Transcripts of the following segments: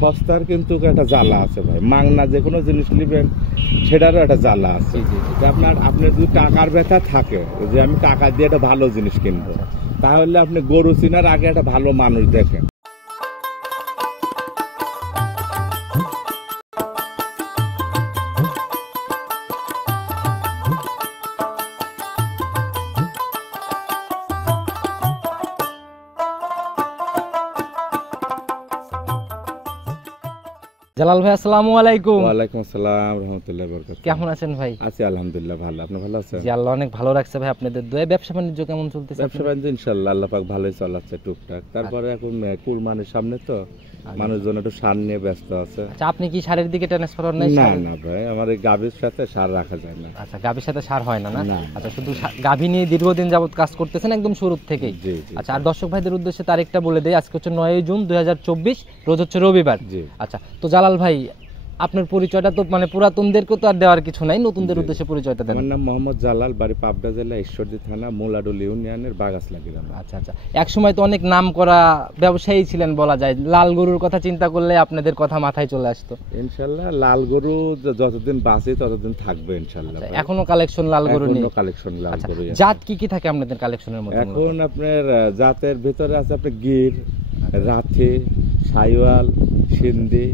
সস্তার কিন্তু একটা জ্বালা আছে ভাই, মাংনা যে কোনো জিনিস নেবেন সেটারও একটা জ্বালা আছে। আপনার যদি টাকার ব্যথা থাকে যে আমি টাকা দিয়ে একটা ভালো জিনিস কিনবো, তাহলে আপনি গরু চিনার আগে একটা ভালো মানুষ দেখেন। জালাল ভাই আসসালামু আলাইকুম। ওয়ালাইকুম আসসালাম রাহমাতুল্লাহি ওয়া বারাকাতুহু। কেমন আছেন ভাই? আছি আলহামদুলিল্লাহ ভালো। আপনি ভালো আছেন? জি আল্লাহ অনেক ভালো রাখছে ভাই আপনাদের দোয়ায়। ব্যবসা বাণিজ্য কেমন চলতেছে? ব্যবসা বাণিজ্য ইনশাআল্লাহ আল্লাহ পাক ভালোই চালাচ্ছে টুকটাক। তারপরে এখন কুরবানির সামনে তো মানুষজন একটু সার নিয়ে ব্যস্ত আছে। আচ্ছা, আপনি কি সারের দিকে ট্রান্সফার হন? না না ভাই, আমার এই গাভীর সাথে সার রাখা যায় না। আচ্ছা, গাভীর সাথে সার হয় না? না। আচ্ছা, শুধু গাভী নিয়ে দীর্ঘদিন যাবত কাজ করতেছেন একদম শুরু থেকেই? জি জি। আচ্ছা, আর দর্শক ভাইদের উদ্দেশ্যে তারিখটা বলে দেই। আজকে হচ্ছে 9 জুন 2024, রোজ হচ্ছে রবিবার। জি। আচ্ছা, তো জালাল ভাই আপনার পরিচয়টা তো মানে পুরাতনদেরকে তো আর দেওয়ার কিছু নাই, নতুনদের উদ্দেশ্যে পরিচয়টা দেন। আমার নাম মোহাম্মদ জালাল, বাড়ি পাবনা জেলা ঈশ্বরদী থানা মোলাডুল ইউনিয়নের বাগাসলা গ্রামে। আচ্ছা আচ্ছা, এক সময় তো অনেক নাম করা ব্যবসায়ী ছিলেন বলা যায়। লাল গরুর কথা চিন্তা করলে আপনাদের কথা মাথায় চলে আসতো। ইনশাআল্লাহ লাল গরু যতদিন বাঁচে ততদিন থাকবে ইনশাআল্লাহ। এখনো কালেকশন লাল গরু নেই? এখনো কালেকশন লাল গরু। জাত কি কি থাকে আপনাদের কালেকশনের মধ্যে? এখন আপনার জাতের ভিতরে আছে আপনার গির, রাথি, সাইওয়াল, সিন্ধি,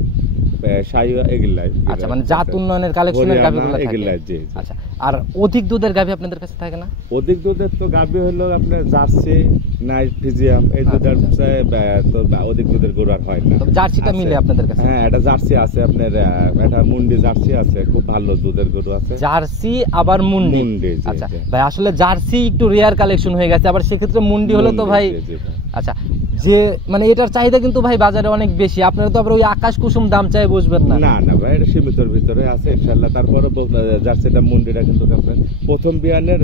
সাইওয়াল এগুলাই। আচ্ছা, মানে জাত উন্নয়নের কালেকশনের গাভীগুলো থাকে। জি। আচ্ছা, আর অধিক দুধের গাভী আপনাদের কাছে থাকে না? অধিক দুধের তো গাভী হলো আপনার জার্সি, নাইট ফিজিয়াম, এই দুধের তো অধিক দুধের গরু আর হয় না। তবে জার্সিটা মিলে আপনাদের কাছে? হ্যাঁ, এটা জার্সি আছে আপনার, এটা মুন্ডি জার্সি আছে, খুব ভালো দুধের গরু আছে। জার্সি আবার মুন্ডি। আচ্ছা ভাই, আসলে জার্সি একটু রেয়ার কালেকশন হয়ে গেছে, আবার সেক্ষেত্রে মুন্ডি হলো তো ভাই। আচ্ছা, যে মানে এটার চাহিদা কিন্তু ভাই বাজারে অনেক বেশি। আপনারা তো আবার ওই আকাশ কুসুম দাম চাই বসবেন না? না না ভাই, এটা সীমিতর ভিতরে আছে ইনশাআল্লাহ। তারপরে জার্সিটা মুন্ডিটা কিন্তু আপনার প্রথম বিয়ানের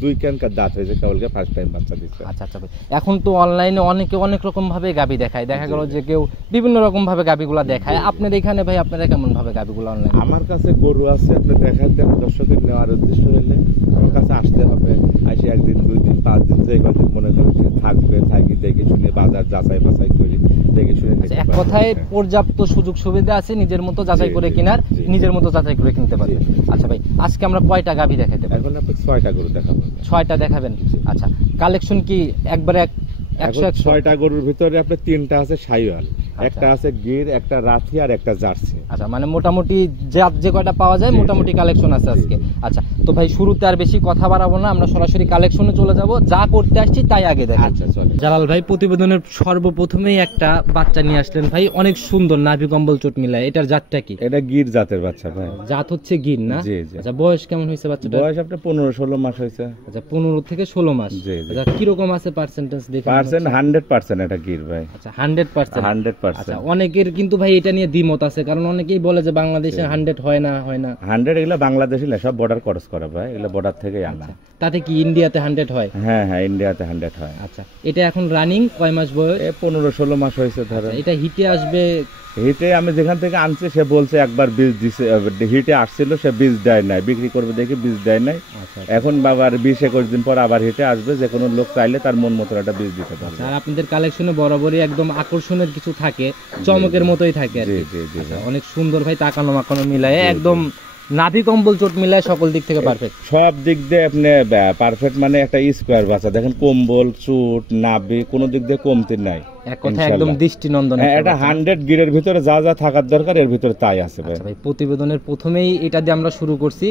2 ক্যানকার দাঁত হয়েছে, কেবলকে ফার্স্ট টাইম বাচ্চা দিচ্ছে। আচ্ছা আচ্ছা ভাই, এখন তো অনলাইনে অনেকে অনেক রকম ভাবে গাবি দেখায়, দেখা গেল যে কেউ বিভিন্ন রকম ভাবে গাবিগুলা দেখায়। আপনাদের এখানে ভাই আপনারা কেমন ভাবে গাবিগুলো অনলাইন? আমার কাছে গরু আছে, আপনি দেখার দেন, দর্শকের নেওয়ার উদ্দেশ্য হলে আমার কাছে আসতে হবে। আসে একদিন 2 দিন 5 দিন যে কদিন মনে করেন সে থাকবে, থাকি দেখে শুনে বাজার যাচাই বাছাই করি, দেখে শুনে। এক কথায় পর্যাপ্ত সুযোগ সুবিধা আছে, নিজের মতো যাচাই করে কেনার, নিজের মতো যাচাই করে কিনতে পারবে। আচ্ছা ভাই, আজকে আমরা কয়টা গাভী দেখাতে পারি? এখন আপনি 6টা গরু দেখাবো। 6টা দেখাবেন? আচ্ছা, কালেকশন কি একবারে 6টা গরুর ভিতরে আপনার 3টা আছে সাইওয়াল, একটা আছে গির, একটা রাথি আর একটা জার্সি। আচ্ছা, মানে মোটামুটি যে কয়টা পাওয়া যায় মোটামুটি কালেকশন আছে আজকে। আচ্ছা, তো ভাই শুরুতে আর বেশি কথা বাড়াবো না, আমরা সরাসরি কালেকশনে চলে যাব। যা করতে আসছি তাই আগে দেখেন। আচ্ছা চলে। জালাল ভাই, প্রতিবেদনের সর্বপ্রথমেই একটা বাচ্চা নিয়ে আসলেন ভাই, অনেক সুন্দর, নাভি কম্বল চোট মিলায়। এটার জাতটা কি? এটা গির জাতের বাচ্চা ভাই। জাত হচ্ছে গির না? জি জি। আচ্ছা, বয়স কেমন হয়েছে বাচ্চাটা? বয়স আপনার 15-16 মাস হয়েছে। আচ্ছা, 15 থেকে 16 মাস। আচ্ছা, কি রকম আছে পার্সেন্টেজ দেখে? 100% এটা গির ভাই। আচ্ছা, 100%। 100%। আচ্ছা, অনেকের কিন্তু ভাই এটা নিয়ে দ্বিমত আছে, কারণ অনেকেই বলে যে বাংলাদেশে 100 হয় না। 100 এগুলা বাংলাদেশি না, সব বর্ডার ক্রস করা ভাই, এগুলা বর্ডার থেকেই আনা। তাতে কি ইন্ডিয়াতে 100 হয়? হ্যাঁ হ্যাঁ, ইন্ডিয়াতে 100 হয়। আচ্ছা, এটা এখন রানিং কয় মাস বয়স? 15-16 মাস হয়েছে ধরো। এটা হিটে আসবে? হিটে আমি যেখান থেকে আনছি সে বলছে একবার বীজ দিছে, হিটে আসছিল, সে বীজ দেয় নাই, বিক্রি করবে দেখি বীজ দেয় নাই। এখন বাবার 20-21 দিন পর আবার হিটে আসবে, যে কোনো লোক চাইলে তার মন মতো একটা বীজ দিতে পারবে। আর আপনাদের কালেকশনে বরাবরই একদম আকর্ষণের কিছু থাকে, চমকের মতোই থাকে। জি জি জি। অনেক সুন্দর ভাই, তাকানো মাকানো মিলায় একদম নাভি কম্বল চোট মিলায় সকল দিক থেকে পারফেক্ট। সব দিক দিয়ে আপনি পারফেক্ট, মানে একটা স্কোয়ার বাচ্চা দেখেন, কম্বল চুট নাভি কোনো দিক দিয়ে কমতি নাই। এক কথায় একদম দৃষ্টিনন্দন। এটা 100 গিরের ভিতরে যা যা থাকার দরকার এর ভিতরে তাই আছে ভাই। ভাই, প্রতিবেদনের প্রথমেই এটা দিয়ে আমরা শুরু করছি।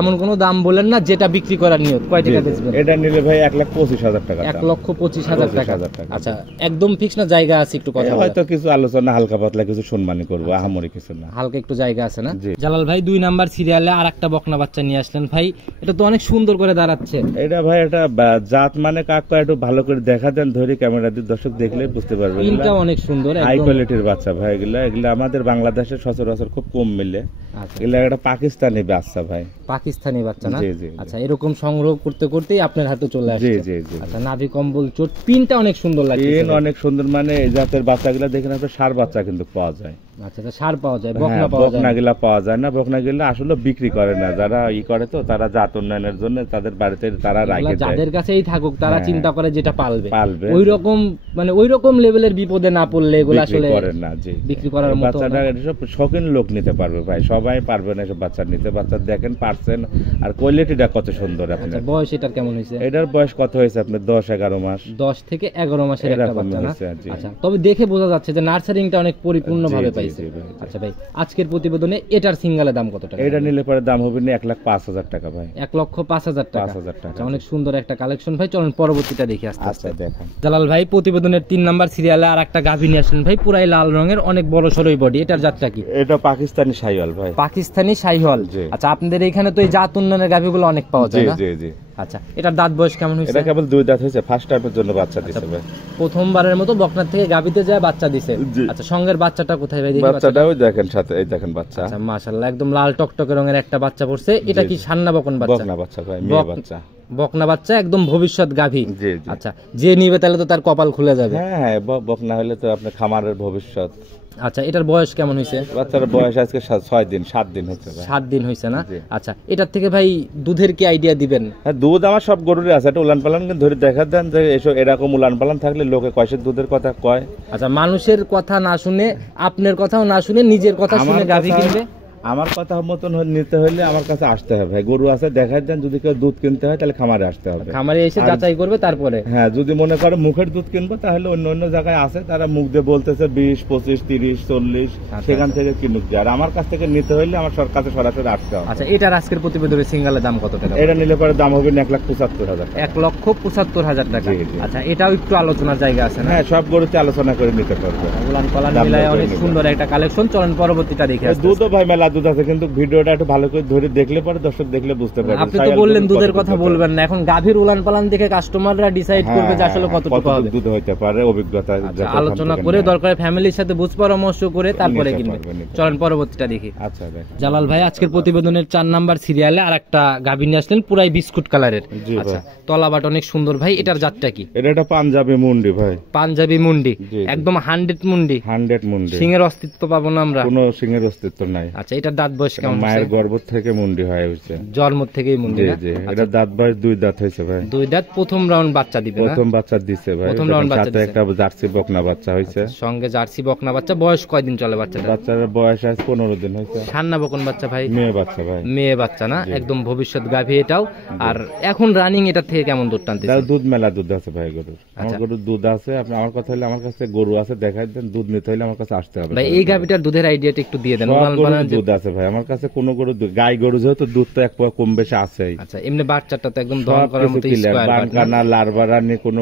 এমন কোনো দাম বলেন না যেটা বিক্রি করার নিয়ত। কয় টাকা বেচবেন? এটা নিলে ভাই 1,25,000 টাকা। 1,25,000 টাকা। আচ্ছা, একদম ফিক্স না? জায়গা আছে একটু কথা? হয়তো কিছু আলোচনা হালকা পাতলা কিছু সম্মানী করবো, আহামরি কিছু না, হালকা একটু জায়গা আছে না? জালাল ভাই, 2 নাম্বার সিরিয়ালে আরেকটা বকনা বাচ্চা নিয়ে আসলেন ভাই, এটা তো অনেক সুন্দর করে দাঁড়াচ্ছে। এটা ভাই এটা জাত মানে কাকা একটু ভালো করে দেখা দেন, ধরে ক্যামেরা দিয়ে দর্শক দেখলে বুঝতে পারবে। এটা অনেক সুন্দর, হাই কোয়ালিটির বাচ্চা ভাই। এগুলা আমাদের বাংলাদেশের সচরাচর খুব কম মিলে। আচ্ছা এগুলা একটা পাকিস্তানি বাচ্চা ভাই। পাকিস্তানি বাচ্চা না? জি, জি, জি। আচ্ছা এরকম সংগ্রহ করতে করতেই আপনার হাতে চলে আসছে। জি, জি, জি। আচ্ছা নাভি কম্বল চোট পিনটা অনেক সুন্দর লাগছে। পিন অনেক সুন্দর, মানে এই জাতের বাচ্চাগুলা দেখেন আপনার ষাঁড় বাচ্চা কিন্তু পাওয়া যায়। আচ্ছা তা সার পাওয়া যায়, হ্যাঁ, বকনা পাওয়া যায় না? বকনাগুলা পাওয়া যায় না। বকনাগুলা আসলে বিক্রি করে না, যারা করে তো তারা জাত উন্নয়নের জন্য তাদের বাড়িতে তারা এগুলা রাখে দেয়। যাদের কাছেই থাকুক তারা হ্যাঁ। চিন্তা করে যেটা পালবে পালবে। ওই রকম, মানে ওই রকম লেভেলের বিপদে না পড়লে এগুলো বিক্রি আসলে করেন না। জি, বিক্রি করার এই মতো বাচ্চাটা না। এসব শৌখিন লোক নিতে পারবে ভাই, সবাই পারবে না এসব বাচ্চা নিতে। বাচ্চা দেখেন পারছেন, আর কোয়ালিটিটা কত সুন্দর আচ্ছা আপনার। বয়স এটার কেমন হয়েছে? এটার বয়স কত হয়েছে আপনার? 10-11 মাস। 10 থেকে 11 মাসের একটা এরকম বাচ্চা না? হয়েছে, জি। আচ্ছা তবে দেখে বোঝা যাচ্ছে যে নার্সারিংটা অনেক পরিপূর্ণ ভাবে জি, জি, পাইছে। জি, ভাই, জি। আচ্ছা ভাই আজকের প্রতিবেদনে এটার সিঙ্গেলের দাম কত টাকা? এটা নিলে পরে দাম হবে না 1,05,000 টাকা ভাই। 1,05,000 টাকা। 5,000 টাকা। আচ্ছা অনেক সুন্দর একটা কালেকশন ভাই, চলুন পরবর্তীটা দেখি আস্তে আচ্ছা আস্তে। দেখেন। জালাল ভাই প্রতিবেদনের 3 নাম্বার সিরিয়ালে আর একটা গাভী নিয়ে আসলেন ভাই, পুরাই লাল রঙের, অনেক বড় সরই বডি। এটার জাতটা কি? এটা পাকিস্তানি শাহিওয়াল ভাই। পাকিস্তানি শাহিওয়াল। জি। আচ্ছা আপনাদের এখানে তো এই জাত উন্নয়নের গাভীগুলো অনেক পাওয়া জি, যায় না? জি, জি। আচ্ছা এটার দাঁত বয়স কেমন হয়েছে? এটা কেবল 2 দাঁত হয়েছে, ফার্স্ট টাইমের জন্য বাচ্চা দিছে ভাই। প্রথমবারের মতো বকনার থেকে গাভীতে যায় বাচ্চা দিছে। জি। আচ্ছা সঙ্গের বাচ্চাটা কোথায় ভাই? দেখি বাচ্চাটা ওই দেখেন সাথে, এই দেখেন বাচ্চা। আচ্ছা মাশাআল্লাহ একদম লাল টকটকে রঙের একটা বাচ্চা পড়ছে। এটা জি, কি জি। সান্না বকন বাচ্চা? বকনা বাচ্চা ভাই, মেয়ে বক- বাচ্চা। বকনা বাচ্চা একদম ভবিষ্যৎ গাভী। জি, জি। আচ্ছা যে নিবে তাহলে তো তার কপাল খুলে যাবে। হ্যাঁ, হ্যাঁ, বকনা হলে তো আপনার খামারের ভবিষ্যৎ। আচ্ছা এটার বয়স কেমন হয়েছে? বাচ্চার বয়স আজকে 6 দিন 7 দিন হচ্ছে ভাই। 7 দিন হয়েছে না? জি। আচ্ছা এটার থেকে ভাই দুধের কি আইডিয়া দিবেন? হ্যাঁ, দুধ আমার সব গরুরই আছে। একটা উলান পালান ধরে দেখা দেন যে এসব এরকম উলান পালান থাকলে লোকে কয়সের দুধের কথা কয়। আচ্ছা মানুষের কথা না শুনে, আপনার কথাও না শুনে, নিজের কথা শুনে গাভী কিনবে? আমার কথা মতন নিতে হলে আমার কাছে আসতে হবে ভাই। গরু আছে দেখাই দেন, যদি কেউ দুধ কিনতে হয় তাহলে খামারে আসতে হবে। খামারে এসে যাচাই করবে তারপরে। হ্যাঁ, যদি মনে করে মুখের দুধ কিনবো তাহলে অন্য অন্য জায়গায় আছে, তারা মুখ দিয়ে বলতেছে 20, 25, 30, 40, সেখান থেকে কিনুক যায়। আর আমার কাছ থেকে নিতে হলে আমার কাছে সরাসরি আসতে হবে। আচ্ছা এটার আজকের প্রতিবেদনের সিঙ্গেলের দাম কত টাকা? এটা নিলে পরে দাম হবে 1,75,000 টাকা। 1,75,000 টাকা। জি, জি। আচ্ছা এটাও একটু আলোচনার জায়গা আছে না? হ্যাঁ, সব গরুতে আলোচনা করে নিতে পারবে। উলান পালান দাম মিলায় দর অনেক করে সুন্দর একটা কালেকশন। চলেন পরবর্তীটা দেখে আসতে দুধও ভাই মেলা দুধ আছে, কিন্তু ভিডিওটা একটু ভালো করে ধরে দেখলে পরে দর্শক দেখলে বুঝতে পারবে। আপনি তো বললেন দুধের কথা বলবেন না, এখন গাভীর উলান পালান দেখে কাস্টমাররা ডিসাইড করবে যে আসলে কতটুকু হবে। দুধ হইতে পারে, অভিজ্ঞতা আচ্ছা, আলোচনা করে দরকার ফ্যামিলির সাথে বুঝ পরামর্শ করে তারপরে নিতে কিনবে। পারবে, নিতে চলেন পরবর্তীটা দেখি। আচ্ছা দেখ। জালাল ভাই আজকের প্রতিবেদনের 4 নাম্বার সিরিয়ালে আর একটা গাভী নিয়ে আসলেন, পুরাই বিস্কুট কালারের। জি ভাই। আচ্ছা তলাবাট অনেক সুন্দর ভাই। এটার জাতটা কি? এটা একটা পাঞ্জাবি মুন্ডি ভাই। পাঞ্জাবি মুন্ডি। জি, জি। একদম 100 মুন্ডি। 100 মুন্ডি। সিংহের অস্তিত্ব পাবো না আমরা? কোনো সিংহের অস্তিত্ব নাই। আচ্ছা এটার দাঁত বয়স কেমন? মায়ের গর্ভ থেকে মুন্ডি হয়ে হয়েছে। জন্ম থেকেই মুন্ডি জি, না? জি। এটা দাঁত বয়স 2 দাঁত হয়েছে ভাই। 2 দাঁত প্রথম রাউন্ড বাচ্চা দিবে না? প্রথম বাচ্চা দিছে ভাই। প্রথম রাউন্ড বাচ্চা সাথে দিছে। একটা জার্সি বকনা বাচ্চা হয়েছে। সঙ্গে জার্সি বকনা বাচ্চা। বয়স কয়দিন চলে বাচ্চাটা? বাচ্চার বয়স আজ 15 দিন হয়েছে। সান্না বকন বাচ্চা ভাই? মেয়ে বাচ্চা ভাই। মেয়ে বাচ্চা না? একদম ভবিষ্যৎ গাভী এটাও। আর এখন রানিং এটার থেকে কেমন দুধ টানতেছে? তার দুধ মেলা দুধ আছে ভাই গরুর। আমার আচ্ছা। গরুর দুধ আছে। আপনি আমার কথা হলে আমার কাছে গরু আছে দেখাই দেন, দুধ নিতে হলে আমার কাছে আসতে হবে ভাই এই গাভীটার দুধের আইডিয়াটা একটু দিয়ে দেন। সব উলান গরুর পালান যে- দুধ আছে ভাই আমার কাছে। কোনো গরু গাই গরু যেহেতু দুধ তো এক পোয়া কম বেশি আছেই। আচ্ছা এমনি বাচ্চাটা তো একদম দহন করার মতো স্কয়ার বাট না? বানকানা লারবারা নিয়ে কোনো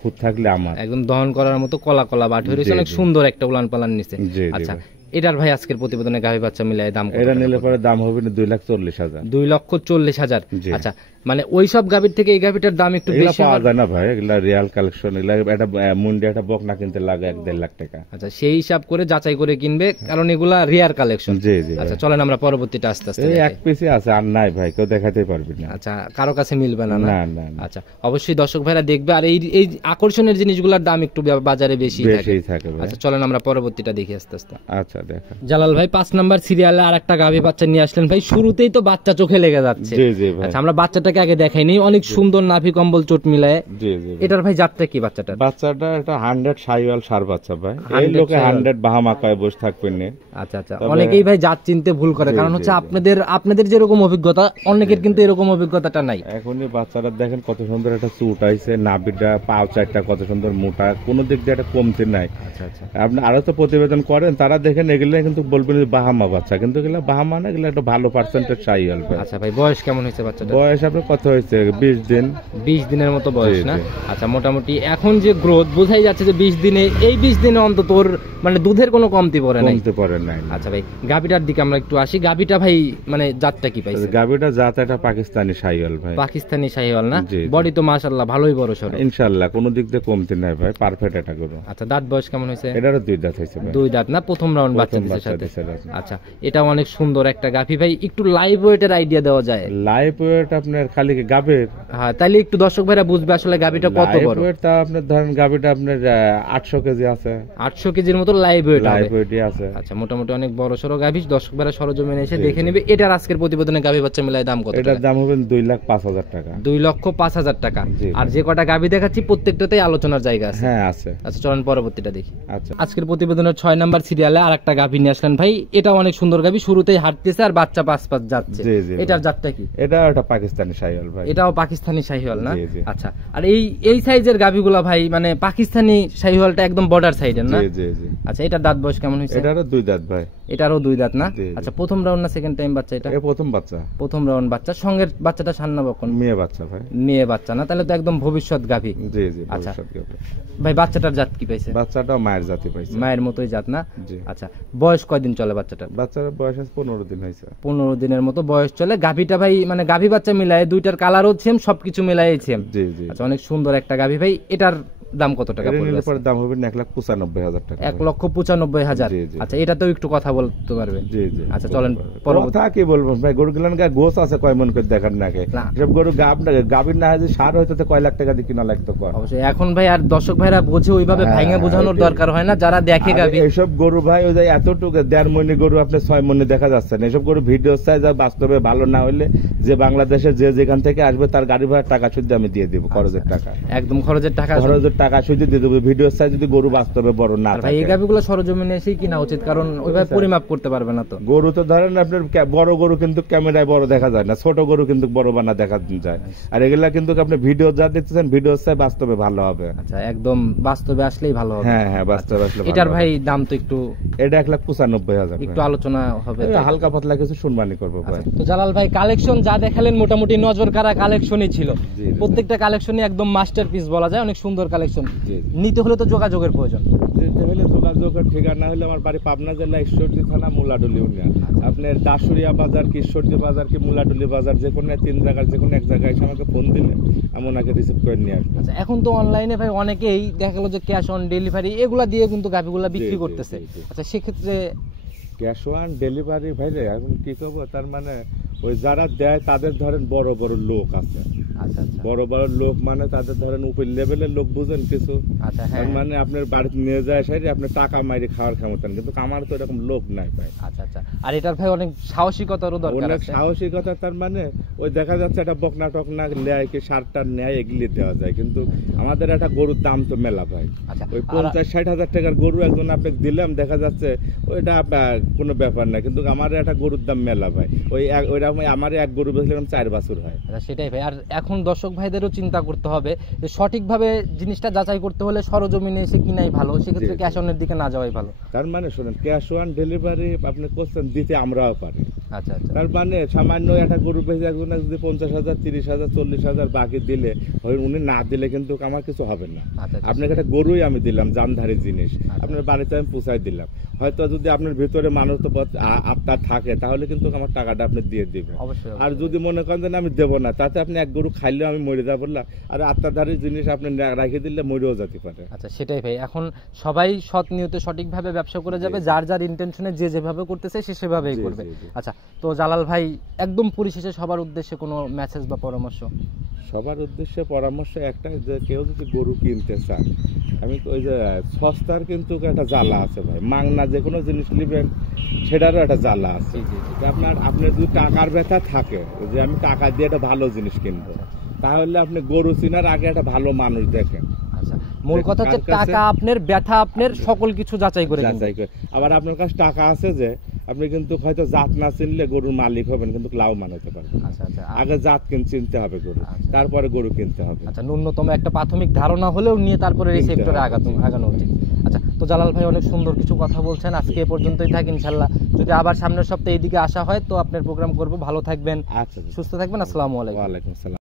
খুঁত থাকলে আমার। একদম দহন করার মতো কলা কলা বাট হয়েছে, জি, অনেক জি। সুন্দর একটা উলান পালান নিচে। জি, জি আচ্ছা ভাই। এটার ভাই আজকের প্রতিবেদনে গাভী বাচ্চা মিলাই দাম কত এটা টাকা নিলে পড়বে? পরে দাম হবে না 2,40,000। 2,40,000। জি। আচ্ছা মানে ওই সব গাভীর থেকে এই গাভীটার দাম একটু এগুলা বেশি পাওয়া হয়? যায় না ভাই, এগুলা রিয়াল কালেকশন। এগুলা একটা মুন্ডি একটা বকনা কিনতে লাগে 1.5 লাখ টাকা। আচ্ছা সেই হিসাব করে যাচাই করে কিনবে, কারণ এগুলা রিয়ার কালেকশন। জি, জি ভাই। আচ্ছা চলেন আমরা পরবর্তীটা আস্তে আস্তে এই দেখাই। এক পিসে আছে, আর নাই ভাই, কেউ দেখাতে পারবি না। আচ্ছা কারো কাছে মিলবে না না? না, না, না। আচ্ছা অবশ্যই দর্শক ভাইরা দেখবে। আর এই এই আকর্ষণের জিনিসগুলোর দাম একটু বাজারে বেশি থাকে। বেশিই থাকে ভাই। আচ্ছা চলেন আমরা পরবর্তীটা দেখি আস্তে আস্তে। আচ্ছা দেখা। জালাল ভাই 5 নাম্বার সিরিয়ালে আর একটা গাভী বাচ্চা নিয়ে আসলেন ভাই। শুরুতেই তো বাচ্চা চোখে লেগে যাচ্ছে। জি, জি ভাই। আচ্ছা আমরা বাচ্চাটাকে আগে দেখাইনি, অনেক সুন্দর নাভি কম্বল চোট মিলায়। জি, জি ভাই। এটার ভাই জাতটা কি বাচ্চাটার? বাচ্চাটা একটা 100 শাহিওয়াল ষাঁড় বাচ্চা ভাই। এই 100 লোকে শাহিওয়াল। 100 বাহামা কয় বসে থাকবেন না। আচ্ছা আচ্ছা তবে- অনেকেই ভাই জাত চিনতে ভুল করে, জি, কারণ জি, হচ্ছে জি। আপনাদের যেরকম অভিজ্ঞতা অনেকের কিন্তু এরকম অভিজ্ঞতাটা নাই। এখনই বাচ্চারা দেখেন কত সুন্দর একটা চুট আইছে, নাভিটা পাও চারটা কত সুন্দর মোটা, কোনো দিক দিয়ে একটা কমতি নাই। আচ্ছা আচ্ছা আপনি আরো তো প্রতিবেদন করেন, তারা দেখেন এগুলো কিন্তু বলবেন যে বাহামা বাচ্চা, কিন্তু এগুলো বাহামা না, এগুলো একটা ভালো পার্সেন্টেজ শাহিওয়াল ভাই। আচ্ছা ভাই বয়স কেমন হয়েছে বাচ্চাটা? বয়স আপনার কত হয়েছে? 20 দিন। 20 দিনের মতো বয়স জি, না? জি। আচ্ছা মোটামুটি এখন যে গ্রোথ বোঝাই যাচ্ছে যে 20 দিনে, এই 20 দিনে অন্তত ওর মানে দুধের কোনো কমতি পড়ে নাই। কমতে পারে নাই। আচ্ছা ভাই গাভীটার দিকে আমরা একটু আসি। গাভীটা ভাই মানে জাতটা কি পাইছে? গাভীটা জাত একটা পাকিস্তানি শাহিওয়াল ভাই। পাকিস্তানি শাহিওয়াল না? জি, জি। বডি তো মাশাআল্লাহ ভালোই বড় সরো। ইনশাআল্লাহ কোনো দিক দিয়ে কমতি নাই ভাই, পারফেক্ট এটা গরু। আচ্ছা দাঁত বয়স কেমন হয়েছে? এটারও 2 দাঁত হয়েছে ভাই। 2 দাঁত না? প্রথম রাউন্ড বাচ্চা দিছে সাথে। আচ্ছা, এটা অনেক সুন্দর একটা গাভী ভাই, একটু লাইভ ওয়েটের আইডিয়া দেওয়া যায়? লাইভ ওয়েট আপনার খালি গাভীর, হ্যাঁ তাইলে একটু দর্শক ভাইরা বুঝবে আসলে গাভীটা কত বড়। লাইভ ওয়েট তা আপনার ধরেন গাভীটা আপনার 800 কেজি আছে, 800 কেজির মতো লাইভ ওয়েট হবে। লাইভ ওয়েটই আছে। আচ্ছা, মোটামুটি অনেক বড় সরো গাভী, দর্শক ভাইরা সরজমিনে এসে দেখে নেবে। এটার আজকের প্রতিবেদনে গাভী বাচ্চা মিলাই দাম কত? এটার দাম হবে 2,05,000 টাকা। 2,05,000 টাকা। আর যে কটা গাভী দেখাচ্ছি প্রত্যেকটাতেই আলোচনার জায়গা আছে। হ্যাঁ আছে। আচ্ছা চলেন পরবর্তীটা দেখি। আচ্ছা, আজকের প্রতিবেদনের 6 নাম্বার সিরিয়ালে আরেকটা গাভী নিয়ে আসলেন ভাই, এটা অনেক সুন্দর গাভী, শুরুতেই হাঁটতেছে আর বাচ্চা পাঁচ যাচ্ছে। এটার জাতটা কি? এটা একটা পাকিস্তানি শাহিওয়াল ভাই। এটাও পাকিস্তানি শাহিওয়াল না? আচ্ছা, আর এই সাইজের গাভীগুলা ভাই মানে পাকিস্তানি শাহিওয়ালটা একদম বর্ডার সাইডের না? জি জি জি। আচ্ছা, এটার দাঁত বয়স কেমন হইছে? এটারও 2 দাঁত ভাই। এটারও 2 দাঁত না? আচ্ছা, প্রথম রাউন্ড না সেকেন্ড টাইম বাচ্চা এটা? এ প্রথম বাচ্চা। প্রথম রাউন্ড বাচ্চা। সঙ্গের বাচ্চাটা সান্না বকন? মেয়ে বাচ্চা ভাই। মেয়ে বাচ্চা না? তাহলে তো একদম ভবিষ্যৎ গাভী। জি জি। আচ্ছা ভবিষ্যৎ গাভী ভাই, বাচ্চাটার জাত কি পাইছে? বাচ্চাটা মায়ের জাতি পাইছে। মায়ের মতোই জাত না? জি। আচ্ছা, বয়স কয়দিন চলে বাচ্চাটার? বাচ্চার বয়স 15 দিন হয়েছে। 15 দিনের মতো বয়স চলে। গাভীটা ভাই মানে গাভী বাচ্চা মিলায় দুইটার কালারও সেম, সবকিছু মিলায় সেম। জি জি। আচ্ছা, অনেক সুন্দর একটা গাভী ভাই। এটার দাম কত টাকা পড়বে? এর দাম হবে 1,95,000 টাকা। 1,95,000। আচ্ছা, এটাতেও একটু কথা বলতে পারবে? জি জি। আচ্ছা চলেন পরবর্তী। কথা কি বলবো ভাই, গরুগুলান গায়ে গোস আছে কয় মন করে দেখার নাকি? সব গরু গাভীর না যে সার হইতো কয় লাখ টাকা দিয়ে কিনা লাগতো কর। অবশ্যই এখন ভাই আর দর্শক ভাইরা বোঝে ওইভাবে ভাঙা বোঝানোর দরকার হয় না, যারা দেখে গাভী। এইসব গরু ভাই ওই যে এতটুকু 1.5 মনে গরু আপনি 6 মনে দেখা যাচ্ছে না। এসব গরু ভিডিও চাই যা বাস্তবে ভালো না হইলে যে বাংলাদেশে যে যেখান থেকে আসবে তার গাড়ি ভাড়ার টাকা শুদ্ধ আমি দিয়ে দেবো, খরচের টাকা। একদম খরচের টাকা শুদ্ধ দিয়ে দেবো ভিডিও চাই যদি গরু বাস্তবে বড় না থাকে। এই গাভীগুলো সরজমিনে এসেই কিনা উচিত, কারণ ওইভাবে পরিমাপ করতে পারবে না তো। গরু তো ধরেন আপনার বড় গরু কিন্তু ক্যামেরায় বড় দেখা যায় না, ছোট গরু কিন্তু বড় বানা দেখা যায়। আর এগুলা কিন্তু আপনি ভিডিও যা দেখতেছেন ভিডিও চাই বাস্তবে ভালো হবে। আচ্ছা, একদম বাস্তবে আসলেই ভালো হবে। হ্যাঁ হ্যাঁ, বাস্তবে আসলে। এটার ভাই দাম তো একটু, এটা 1,95,000। একটু আলোচনা হবে, হালকা পাতলা কিছু শুনবানি করবো ভাই। তো জালাল ভাই, কালেকশন যা দেখালেন মোটামুটি নজর কাড়া কালেকশনই ছিল। প্রত্যেকটা কালেকশনই একদম মাস্টারপিস বলা যায়, অনেক সুন্দর কালেকশন। নিতে হলে তো যোগাযোগের প্রয়োজন। নিতে হলে যোগাযোগের ঠিকানা হলে আমার বাড়ি পাবনা জেলা ঈশ্বরদী থানা মুলাডুলি ইউনিয়ন। আপনার দাসুরিয়া বাজার কি ঈশ্বরদী বাজার কি মুলাডুলি বাজার যে কোনো 3 জায়গার যে কোনো এক জায়গায় এসে আমাকে ফোন দিলে আমি ওনাকে রিসিভ করে নিয়ে আসবো। আচ্ছা, এখন তো অনলাইনে ভাই অনেকেই দেখা গেল যে ক্যাশ অন ডেলিভারি এগুলা দিয়ে কিন্তু গাভীগুলা বিক্রি করতেছে। আচ্ছা, সেক্ষেত্রে ক্যাশ অন ডেলিভারি ভাই এখন কি করবো, তার মানে ওই যারা দেয় তাদের ধরেন বড় বড় লোক আছে। আচ্ছা আচ্ছা, বড় বড় লোক মানে তাদের ধরেন উপর লেভেলের লোক, বুঝেন কিছু? আচ্ছা হ্যাঁ, মানে আপনার বাড়িতে নিয়ে যায় সাইডে আপনার টাকা মাইরে খাওয়ার ক্ষমতা, কিন্তু আমার তো এরকম লোক নাই ভাই। আচ্ছা আচ্ছা, আর এটার ভাই অনেক সাহসিকতারও দরকার অনেক আছে। সাহসিকতা, তার মানে ওই দেখা যাচ্ছে একটা বকনা টকনা নেয় কি সারটা নেয় এগুলি দেওয়া যায়, কিন্তু আমাদের একটা গরুর দাম তো মেলা ভাই। আচ্ছা, ওই 50-60 হাজার টাকার গরু একজন আপনাকে দিলাম দেখা যাচ্ছে ওইটা কোনো ব্যাপার না, কিন্তু আমার একটা গরুর দাম মেলা ভাই। ওইরকম আমার এক গরু বেচলাম 4 বছর হয়। আচ্ছা, সেটাই ভাই। আর এখন দর্শক ভাইদেরও চিন্তা করতে হবে যে সঠিকভাবে জিনিসটা যাচাই করতে হলে সরজমিনে এসে কিনাই ভালো, সেক্ষেত্রে ক্যাশ অনের দিকে না যাওয়াই ভালো। তার মানে শোনেন, ক্যাশ অন ডেলিভারি আপনি করছেন দিতে আমরাও পারি। আচ্ছা আচ্ছা, তার মানে সামান্য একটা গরু বেঁচে একজন যদি 50,000 30,000 40,000 বাকি দিলে উনি না দিলে কিন্তু আমার কিছু হবে না। আপনাকে একটা গরুই আমি দিলাম জানধারী জিনিস, আপনার বাড়িতে আমি পৌঁছাই দিলাম, হয়তো যদি আপনার ভিতরে মানুষ তো আপনার থাকে তাহলে কিন্তু আমার টাকাটা আপনি দিয়ে দিবেন। আর যদি মনে করেন যে আমি দেবো না, তাতে আপনি এক গরু খাইলেও আমি মরে যাবো না, আর আত্মাধারী জিনিস আপনি রেখে দিলে মরেও যেতে পারে। আচ্ছা, সেটাই ভাই। এখন সবাই সৎ নিয়তে সঠিকভাবে ব্যবসা করে যাবে, যার যার ইন্টেনশনে যে যেভাবে করতেছে সে সেভাবেই করবে। আচ্ছা, তো জালাল ভাই একদম পরিশেষে সবার উদ্দেশ্যে কোনো মেসেজ বা পরামর্শ? সবার উদ্দেশ্যে পরামর্শ একটাই, যে কেউ যদি গরু কিনতে চান, আমি ওই যে সস্তার কিন্তু একটা জ্বালা আছে ভাই, মাংনা যে কোনো জিনিস নেবেন সেটারও একটা জ্বালা আছে। আপনার যদি টাকার ব্যথা থাকে যে আমি টাকা দিয়ে একটা ভালো জিনিস কিনবো, তাহলে আপনি গরু চিনার আগে একটা ভালো মানুষ দেখেন। মূল কথা হচ্ছে টাকা আপনার, ব্যথা আপনার, সকল কিছু যাচাই করে। আবার আপনার কাছে টাকা আছে যে আপনি কিন্তু হয়তো জাত না চিনলে গরুর মালিক হবেন কিন্তু লাভবান হতে পারবেন। আগে জাত চিনতে হবে গরু, তারপরে গরু কিনতে হবে। আচ্ছা, ন্যূনতম একটা প্রাথমিক ধারণা হলেও নিয়ে তারপরে এই সেক্টরে আগানো উচিত। আচ্ছা, তো জালাল ভাই অনেক সুন্দর কিছু কথা বলছেন, আজকে এ পর্যন্তই থাক। ইনশাআল্লাহ যদি আবার সামনের সপ্তাহে এইদিকে আসা হয় তো আপনার প্রোগ্রাম করবো। ভালো থাকবেন, সুস্থ থাকবেন। আসসালামু আলাইকুম। ওয়া আলাইকুম আসসালাম।